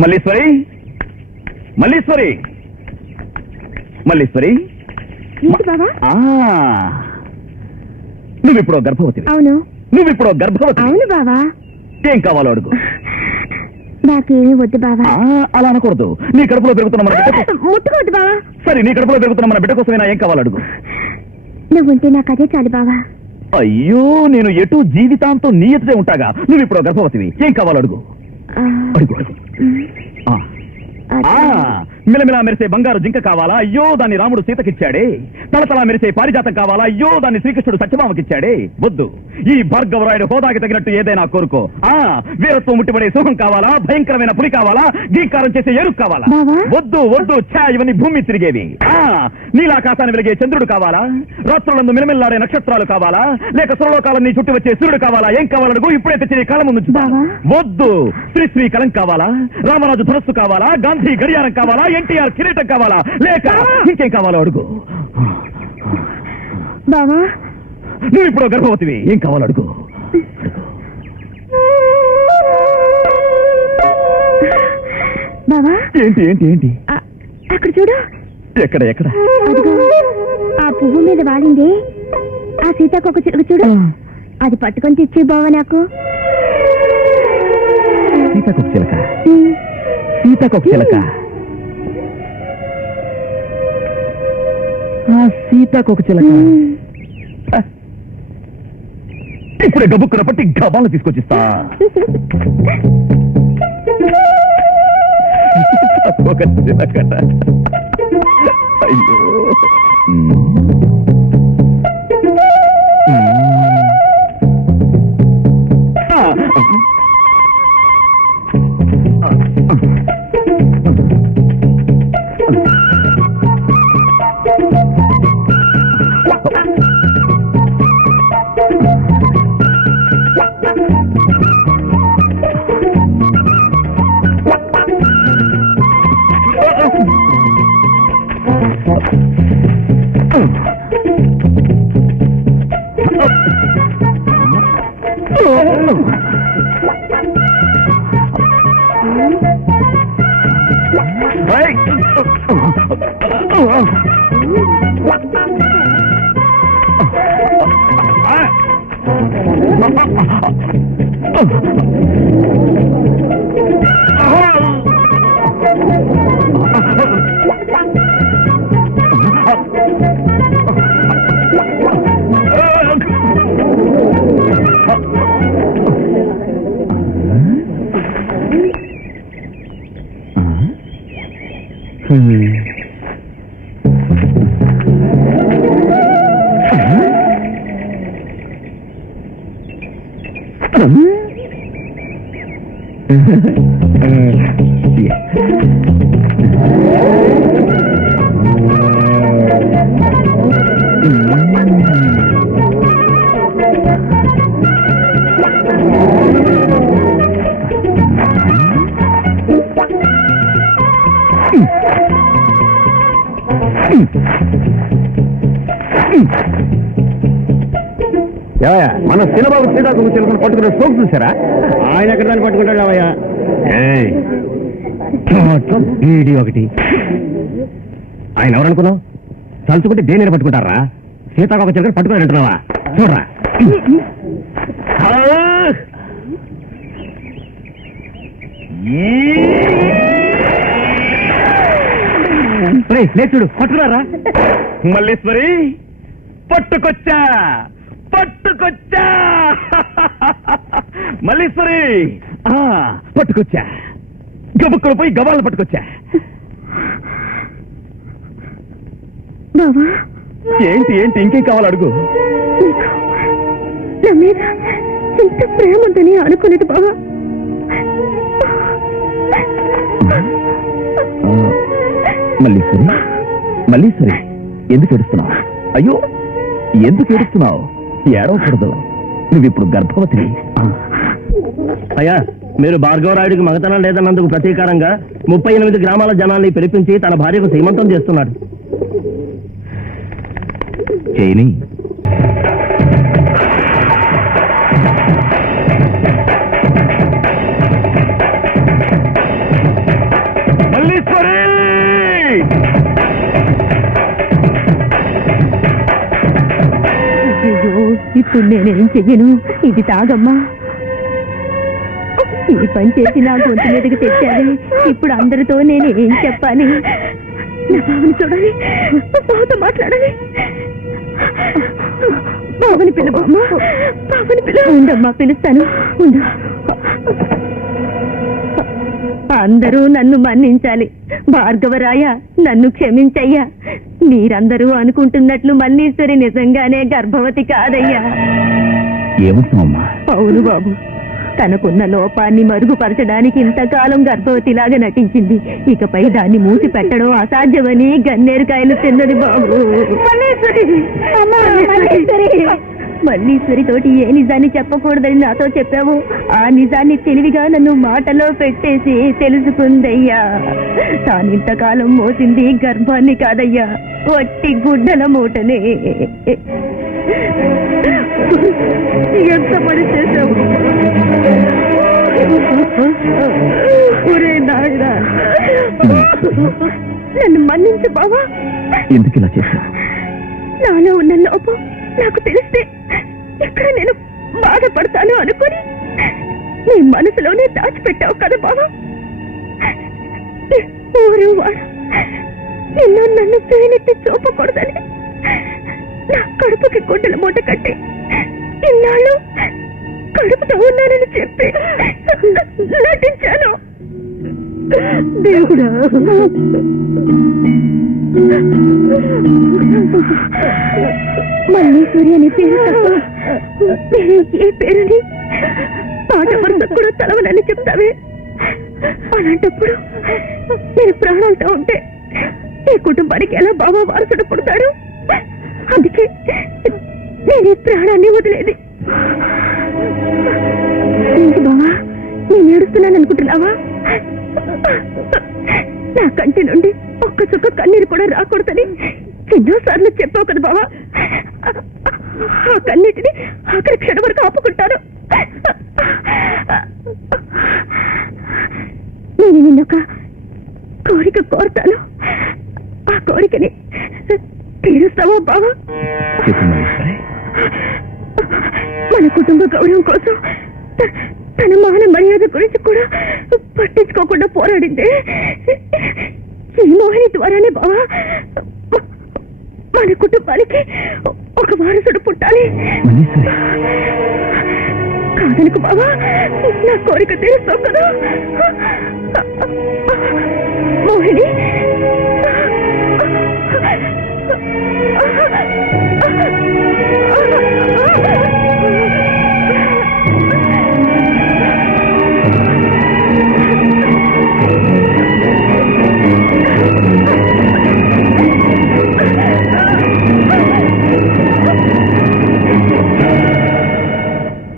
మల్లీశ్వరి? మల్లీశ్వరి? మల్లీశ్వరి? ఆ. నువ్విప్పుడు గర్భవతివి. అవును. నువ్విప్పుడు గర్భవతి అవును బావా ఏం కావాలో అడుగు. నాకేమీ వద్దు ఆ, అలా అనకూడదు. నీ కడుపులో పెరుగుతున్న మన బిడ్డ ముట్టుకోవద్దు బావా సరే నీ కడుపులో పెరుగుతున్న మన బిడ్డ కోసమైనా ఏం కావాలో అడుగు. నువ్వుంటే నాకు అదే చాలు బావా అయ్యో నేను ఎటు జీవితాంతం నీ ఎదుటే ఉంటాగా. నువ్వు ఇప్పుడు గర్భవతివి. ఏం కావాలో అడుగు. అడుగు అడుగు. మిలమిలా మెరిసే బంగారు జింక కావాలా? అయ్యో దాన్ని రాముడు సీతకిచ్చాడే. తలతలా మెరిసే పారిజాతం కావాలా? అయ్యో దాన్ని శ్రీకృష్ణుడు సత్యభామకిచ్చాడే. వద్దు. ఈ భార్గవరాయుడు హోదాకి తగినట్టు ఏదైనా కోరుకో. ఆ వీరత్వం ముట్టిపడే సింహం కావాలా? భయంకరమైన పులి కావాలా? గీకారం చేసే ఎరుకు కావాలా? వద్దు వద్దు ఛా ఇవన్నీ భూమి తిరిగేవి. ఆ. నీలాకాశాన్ని వెలిగే చంద్రుడు కావాలా? రాత్రులందు మిలమిల్లాడే నక్షత్రాలు కావాలా? లేక సురలోకాలన్నీ చుట్టి వచ్చే సూర్యుడు కావాలా? ఏం కావాలనుకో ఇప్పుడే తెచ్చి నీ కళ్ళ ముందు? వద్దు. శ్రీ శ్రీ కలం కావాలా? రామరాజు ధనస్సు కావాలా? గాంధీ గడియారం కావాలా? ఎన్టీఆర్ కిరీటం కావాలా? లేక ఇంకేం కావాలో అడుగు. బావా. నువ్వు ఇప్పుడు గర్భవతివి. ఏం కావాలో అడుగు. బావా. ఏంటి ఏంటి ఏంటి? అక్కడ చూడు. ఎక్కడ ఎక్కడ? అదిగో ఆ పువ్వు మీద వాలింది. ఆ సీతాకొక చిలుక చూడు. అది పట్టుకొని తెచ్చి బావా నాకు. సీతాకొక చిలక. ఉమ్, సీతాకొక చిలక. ఆ సీతాకొక చిలక. ఉమ్. ఇప్పుడే గబుక్కున పట్టి గబాలను తీసుకొచ్చిస్తా. ఒక చిలకట అయ్యో ఏవయ్యా మన సినిమా శ్రీకాకుళం చిలుకను పట్టుకునే సోకు చూసారా? ఆయన ఎక్కడ దాన్ని పట్టుకుంటాడు ఒకటి. ఆయన ఎవరనుకున్నావు తలుచుకుంటే దేనిని పట్టుకుంటారా? సీతాకొక చిలుకను పట్టుకుని అంటున్నావా? చూడరా. ఒరేయ్, లేచి చూడు. పట్టుకున్నారా? మల్లేశ్వరి పట్టుకొచ్చా. పట్టుకొచ్చా. మల్లేశ్వరి! పట్టుకొచ్చా. గబుక్కులు పోయి గబాలను పట్టుకొచ్చా. బావా! ఏంటి ఏంటి ఇంకేం కావాలి అడుగు. నీకు నా మీద ఎంత ప్రేమ ఉందని అనుకునేది బావా. మల్లీశ్వరి మల్లీశ్వరి ఎందుకు ఏడుస్తున్నావు? అయ్యో ఎందుకు ఏడుస్తున్నావు? ఏడవకూడదు. నువ్వు ఇప్పుడు గర్భవతివి. ఆ. అయ్యా మీరు భార్గవరాయుడికి మగతనం లేదన్నందుకు ప్రతీకారంగా ముప్పై ఎనిమిది గ్రామాల జనాల్ని పిలిపించి తన భార్యకు సీమంతం చేస్తున్నాడు ఇప్పుడు నేనేం చెయ్యను? ఇది తాగమ్మా. ఈ పని చేసి నా గొంతు మీదకి తెచ్చాలి ఇప్పుడు అందరితో నేను ఏం చెప్పాలి? నా బావని చూడాలి. బావతో మాట్లాడాలి. బావని పిలవమ్మా బావని పిలవ ఉండమ్మా పిలుస్తాను. ఉండు. అందరూ నన్ను మన్నించాలి. భార్గవరాయ నన్ను క్షమించయ్యా. మీరందరూ అనుకుంటున్నట్లు మల్లీశ్వరి నిజంగానే గర్భవతి కాదయ్యా. అవును బాబు. తనకున్న లోపాన్ని మరుగుపరచడానికి ఇంతకాలం గర్భవతిలాగా నటించింది. ఇకపై దాన్ని మూసి పెట్టడం అసాధ్యమని గన్నేరుకాయలు తిన్నది బాబు. మల్లీశ్వరి! తోటి ఏ నిజాన్ని చెప్పకూడదని నాతో చెప్పావు? ఆ నిజాన్ని తెలివిగా నన్ను మాటలో పెట్టేసి తెలుసుకుందయ్యా. తాను ఇంతకాలం మోసింది గర్భాన్ని కాదయ్యా. వట్టి గుడ్డల మూటనే. ఎంత పని చేశావు? ఒరే నాయనా. నన్ను మన్నించు బావా. ఎందుకు ఇలా చేశావు? నాలో ఉన్న లోపం నాకు తెలిస్తే ఎక్కడ నేను బాధపడతాను అనుకుని నీ మనసులోనే దాచిపెట్టావు కదా బావా. ఊరు వాడు నిన్ను నన్ను పేనెత్తి చూపకూడదని నా కడుపుకి గుడ్డల మూట కట్టి ఇన్నాళ్ళు కడుపుతో ఉన్నానని చెప్పి నటించాను. దేవుడా. మల్లీశ్వరి అనే పేరు తప్ప ఏ పేరుని పాట వరుస కూడా తలవనని చెప్తావే? అలాంటప్పుడు నేను ప్రాణాలతో ఉంటే ఈ కుటుంబానికి ఎలా బాబా వారసుడు పుడతాడు వదిలేది ఏంటి బావా? నేను ఏడుస్తున్నాను అనుకుంటున్నావా? నా కంటి నుండి ఒక్క చుక్క కన్నీరు కూడా రాకూడదని ఎన్నోసార్లు చెప్పావు కదా బావా. ఆ కన్నీటిని ఆఖరి క్షణం వరకు తన కుటుంబ గౌరవం కోసం తన మాన మర్యాద గురించి కూడా పట్టించుకోకుండా పోరాడింది. ఈ మోహిని ద్వారానే బావా మన కుటుంబానికి ఒక వారసుడు పుట్టాలి. కాదనుకు బావా నా కోరిక తెలుస్తావు కదా. మోహిని Ah!